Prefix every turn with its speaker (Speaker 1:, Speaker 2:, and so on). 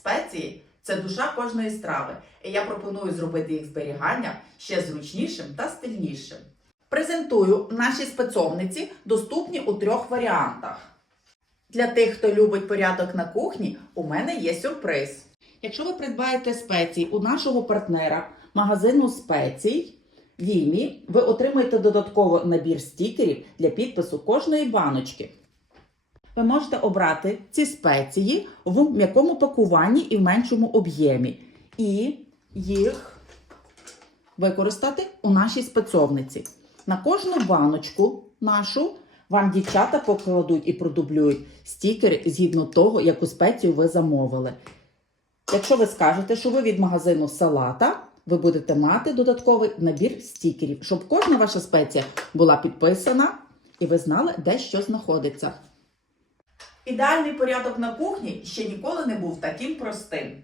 Speaker 1: Спеції це душа кожної страви, і я пропоную зробити їх зберігання ще зручнішим та стильнішим. Презентую наші спецовниці, доступні у трьох варіантах. Для тих, хто любить порядок на кухні, у мене є сюрприз. Якщо ви придбаєте спеції у нашого партнера магазину спецій Вімі, ви отримаєте додатково набір стікерів для підпису кожної баночки. Ви можете обрати ці спеції в м'якому пакуванні і в меншому об'ємі. І їх використати у нашій спецовниці. На кожну баночку нашу вам дівчата покладуть і продублюють стікери згідно того, яку спецію ви замовили. Якщо ви скажете, що ви від магазину салата, ви будете мати додатковий набір стікерів, щоб кожна ваша спеція була підписана і ви знали, де що знаходиться. Ідеальний порядок на кухні ще ніколи не був таким простим.